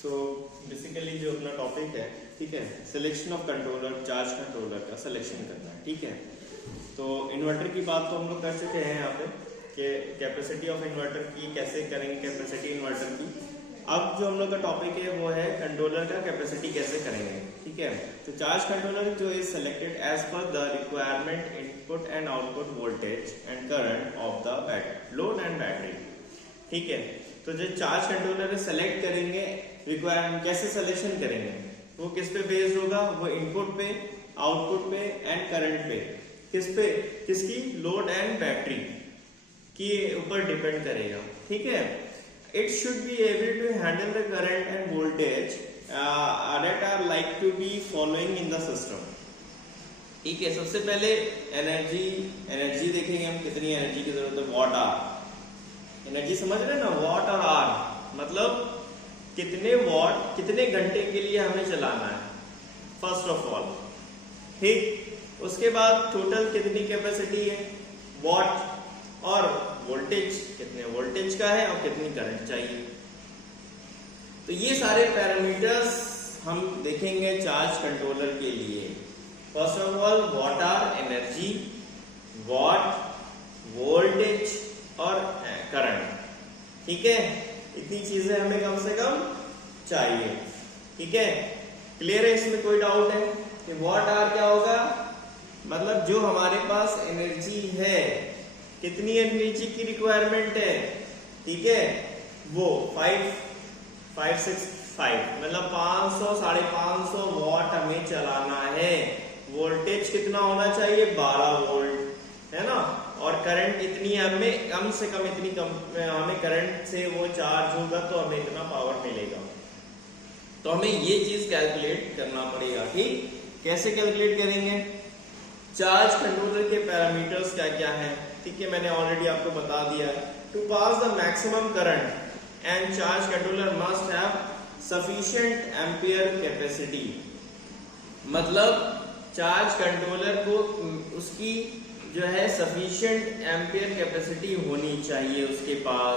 So basically जो अपना topic है, ठीक है, selection of controller, charge controller का सिलेक्शन करना है, ठीक है। तो इन्वर्टर की बात तो हम लोग कर चुके हैं यहाँ पे कि कैपेसिटी ऑफ इन्वर्टर की कैसे करेंगे, कैपेसिटी इन्वर्टर की। अब जो हम लोग का टॉपिक है वो है कंट्रोलर का कैपेसिटी कैसे करेंगे, ठीक है। तो चार्ज कंट्रोलर जो is selected as per the requirement input and output voltage and current of the battery, load and battery, ठीक है। तो जो चार्ज कंट्रोलर सेलेक्ट करेंगे, रिक्वायरमेंट कैसे सिलेक्शन करेंगे, वो किस पे बेस्ड होगा, वो इनपुट पे, आउटपुट पे एंड करंट पे, किस पे, किसकी, लोड एंड बैटरी के ऊपर डिपेंड करेगा, ठीक है। It should be able to handle the current and voltage that are like to be following in the system, ठीक है। सबसे पहले एनर्जी देखेंगे हम, कितनी एनर्जी की जरूरत है, वॉट आवर एनर्जी, समझ रहे हैं ना, वॉट और आर मतलब कितने वॉट कितने घंटे के लिए हमें चलाना है, फर्स्ट ऑफ ऑल, ठीक। उसके बाद टोटल कितनी कैपेसिटी है, वॉट, और वोल्टेज कितने वोल्टेज का है और कितनी करंट चाहिए। तो ये सारे पैरामीटर्स हम देखेंगे चार्ज कंट्रोलर के लिए। First of all watt are energy, watt, voltage और करंट, ठीक है। इतनी चीजें हमें कम से कम चाहिए, ठीक है। क्लियर है, इसमें कोई डाउट है कि वॉट आर क्या होगा, मतलब जो हमारे पास एनर्जी है, कितनी एनर्जी की रिक्वायरमेंट है, ठीक है, वो 565 मतलब 500 550 वॉट हमें चलाना है। वोल्टेज कितना होना चाहिए, 12 वोल्ट, है ना, और करंट इतनी हमें कम से कम इतनी हमें करंट से वो चार्ज होगा तो हमें इतना पावर मिलेगा। तो हमें ये चीज कैलकुलेट करना पड़ेगा, ठीक। कैसे कैलकुलेट करेंगे, चार्ज कंट्रोलर के पैरामीटर्स क्या क्या है, ठीक है, मैंने ऑलरेडी आपको बता दिया है। To pass the maximum current and charge controller must have sufficient ampere capacity, मतलब चार्ज कंट्रोलर को उसकी जो है सफिशिएंट एम्पियर कैपेसिटी होनी चाहिए उसके पास।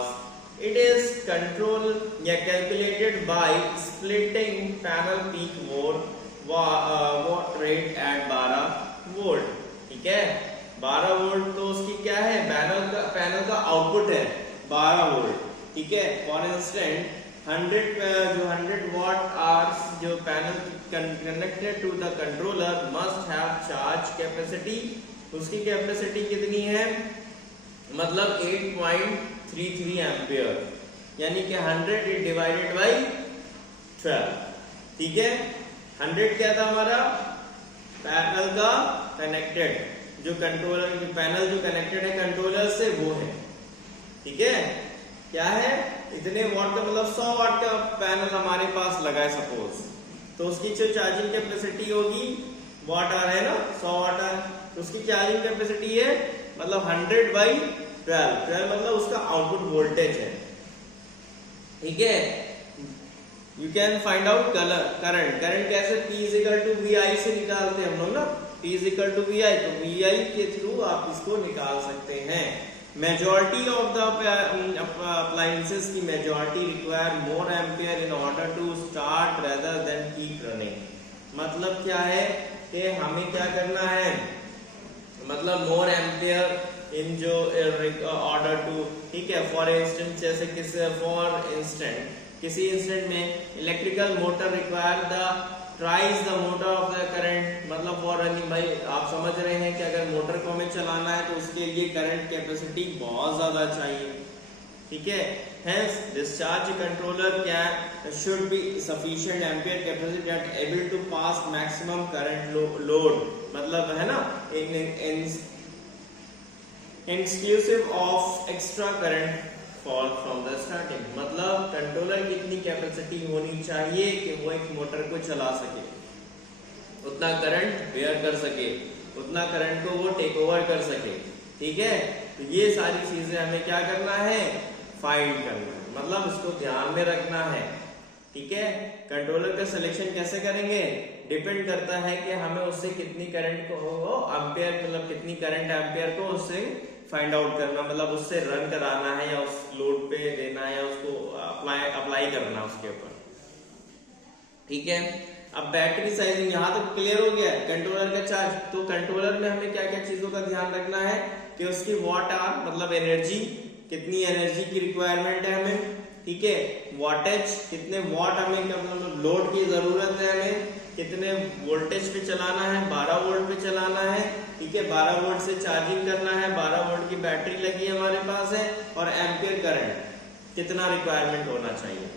इट इज कंट्रोल या calculated by splitting panel peak watt rate at 12 volt, ठीक है। 12 वोल्ट तो उसकी क्या है, पैनल का आउटपुट है 12 वोल्ट, ठीक है। फॉर इंस्टेंट 100 वॉट आवर्स जो panel connected to the controller must have charge capacity, उसकी कैपेसिटी कितनी है, मतलब 8.33 एम्पियर, यानी कि 100 डिवाइडेड बाई 12, ठीक है। 100 क्या था हमारा, पैनल का कनेक्टेड जो कंट्रोलर, पैनल जो कनेक्टेड है कंट्रोलर से वो है, ठीक है। क्या है, इतने वॉट का मतलब 100 वॉट का पैनल हमारे पास लगा है सपोज, तो उसकी जो चार्जिंग कैपेसिटी होगी, वॉट आर है ना, 100 वॉट आर, तो उसकी चार्जिंग कैपेसिटी है मतलब 100/12 मतलब उसका आउटपुट वोल्टेज है, ठीक है। You can find out current कैसे, P से निकालते हैं हम लोग ना, P/VI, तो VI के थ्रू आप इसको निकाल सकते हैं। मेजॉरिटी ऑफ द अप्लायंसेस की majority require more ampere in order to start rather than keep running, मतलब क्या है कि हमें क्या करना है, मतलब मोर एम्पियर इन जो ऑर्डर टू, ठीक है। फॉर इंस्टेंट जैसे किसी इंस्टेंट में electrical motor require the tries the motor of the current, मतलब फॉर रनिंग, भाई आप समझ रहे हैं कि अगर मोटर को हमें चलाना है तो उसके लिए करंट कैपेसिटी बहुत ज्यादा चाहिए, ठीक है। Hence, discharge controller should be sufficient ampere capacity that able to pass maximum current load, मतलब है ना, exclusive of extra current fall from the starting, मतलब कंट्रोलर की इतनी कैपेसिटी होनी चाहिए कि वो एक मोटर को चला सके, उतना करंट बेयर कर सके, उतना करंट को वो टेक ओवर कर सके, ठीक है। तो ये सारी चीजें हमें क्या करना है, फाइंड करना है, मतलब इसको ध्यान में रखना है, ठीक है। कंट्रोलर का सिलेक्शन कैसे करेंगे, डिपेंड करता है कि हमें उससे कितनी करंट को एम्पियर, मतलब कितनी करंट एम्पियर को उससे फाइंड आउट करना, मतलब उससे रन कराना है या उस लोड पे देना है या उसको अप्लाई करना उसके ऊपर, ठीक है। अब बैटरी साइजिंग यहाँ तक क्लियर हो गया। कंट्रोलर का चार्ज, तो कंट्रोलर में हमें क्या क्या चीजों का ध्यान रखना है कि उसकी वॉट आवर मतलब एनर्जी, कितनी एनर्जी की रिक्वायरमेंट है हमें, ठीक है। वॉटेज, कितने वॉट हमें मतलब लोड की जरूरत है हमें, कितने वोल्टेज पे चलाना है, 12 वोल्ट पे चलाना है, ठीक है। 12 वोल्ट से चार्जिंग करना है, 12 वोल्ट की बैटरी लगी हमारे पास है, और एम्पियर करंट कितना रिक्वायरमेंट होना चाहिए।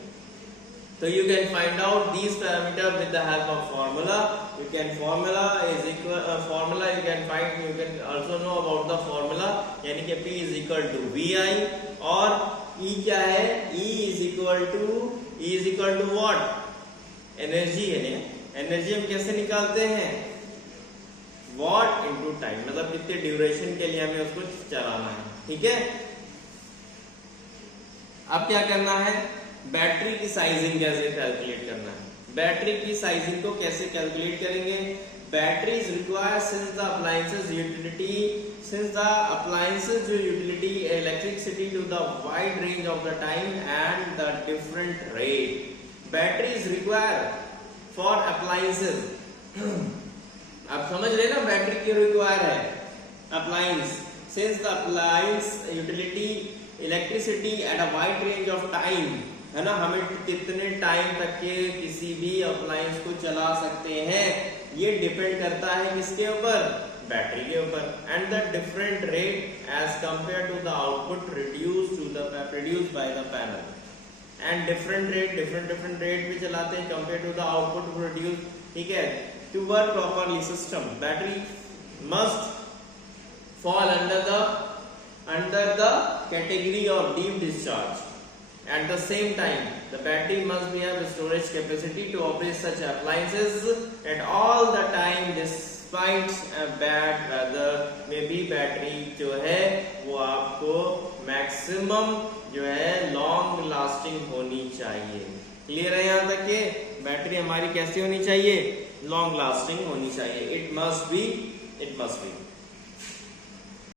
तो you can find out these parameters with the help of formula. You can formula is equal formula you can find, you can also know about the formula, यानी कि P is equal to VI, और E क्या है, E is equal to what, energy है। Energy हम कैसे निकालते हैं, वॉट इनटू टाइम, मतलब कितने ड्यूरेशन के लिए हमें उसको चलाना है, ठीक है। अब क्या करना है, बैटरी की साइजिंग कैसे कैलकुलेट करना है। बैटरी की साइजिंग को कैसे कैलकुलेट करेंगे, batteries require since the appliances जो utility electricity to the wide range of the time and the different rate. Batteries require for appliances, आप समझ रहे ना, बैटरी क्यों रिक्वायर है, appliance since the appliance utility electricity at a wide range of time, है ना, हमें कितने टाइम तक के किसी भी अप्लायंस को चला सकते हैं, ये डिपेंड करता है किसके ऊपर, बैटरी के ऊपर। And the different rate as compare to the output produced by the panel, and different rate पे चलाते हैं compare to the output produce, ठीक है। To work properly system, battery must fall under the category of deep discharge. At the same time, the battery must be have storage capacity to operate such appliances at all the time despite a bad weather में भी battery जो है वो आपको maximum जो है long lasting होनी चाहिए। क्लियर है यहाँ तक के, बैटरी हमारी कैसी होनी चाहिए, लॉन्ग लास्टिंग होनी चाहिए। It must be